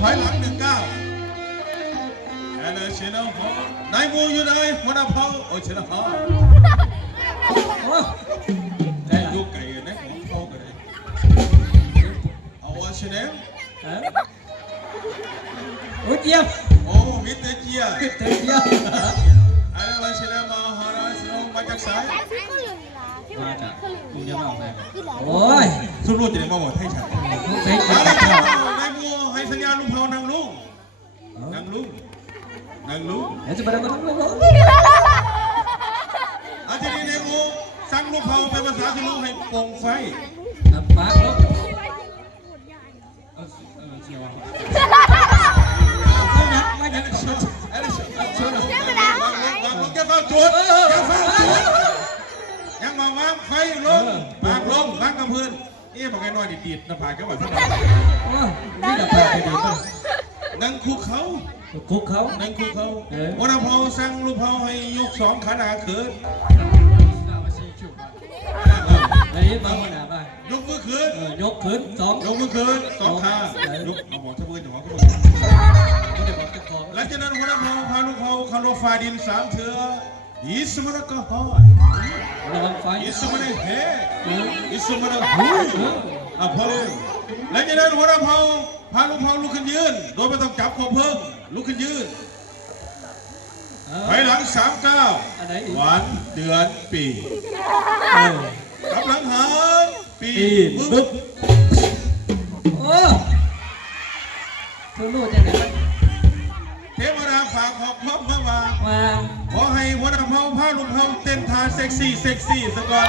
ถอยหลังหนึ่งก้าวแอนเดอร์เชนเอานายมูอยู่ไหนหัวหน้าเผ่าโอ้เชนเอาโอ้แต่ยุกไก่กันนะของเผ่ากันเลยเอาวะเชนเอมเออโอ้เจียบโอ้มิเตรเจียเตเจียบอันนั้นวะเชนอมาฮาราสโนมาจากสายมาจากคุณยังไม่ออกเลยโอ้ยสุดรุ่ยจะได้มาหมดให้ฉัน เตะเอาเจียละบครับนายมูให้สัญญาลุงเผานางลุงนางลุงนางลุงเดี๋ยวจะไปได้มาทั้งโลกอาทีนี้นายมูสั่งลุงเผาเป็นภาษาสุรุ่ยให้โป่งไฟนับปากลบเออเออเชียวว่าไม่ยักไม่ยักแกเฝ้าจุดแกเฝ้าจุดยังมาวางไฟลงวางลงวางกับพื้น นี่บอกไอ้น้อยดีดหน้าผากแกว่าทั้งนั้นโอ้นี่ดับปากไปดีมั้งนั่งคุกเขาคุกเขานั่งคุกเขาวันนั้นพอสั่งลูกเผาให้ยกสองขาหนาเขินไอ้บ้ามันหนาบ้ายกมือขึ้นเออยกขึ้นสองยกมือขึ้นสองขายกเอาหมอนทะเบินหัวก็ลงไม่ได้บอกจะของหลังจากนั้นหัวหน้าเผาพาลูกเผาคารวฟ้าดินสามเถื่ออิสมรกฮอดระวังไฟอิสมรเฮเอ ออิสมรเอฮูอเอออะพอเลยหลังจากนั้นหัวหน้าเผาพาลูกเผาลุกขึ้นยืน โดยไม่ต้องจับคอเพิ่มลุกขึ้นยืนเอถอยอหลังสามเก้าอันไหนอีกวันเดือนปีเออกำลังหางปีปีบึ้บึ๊บบโอ้ทุลูจะไหน เทวดาฝากขอบพระเมเข้ามามาขอให้หัวหน้าเผาพาลุงเผาเต้นท่าเซ็กซี่เซ็กซี่สักก่อน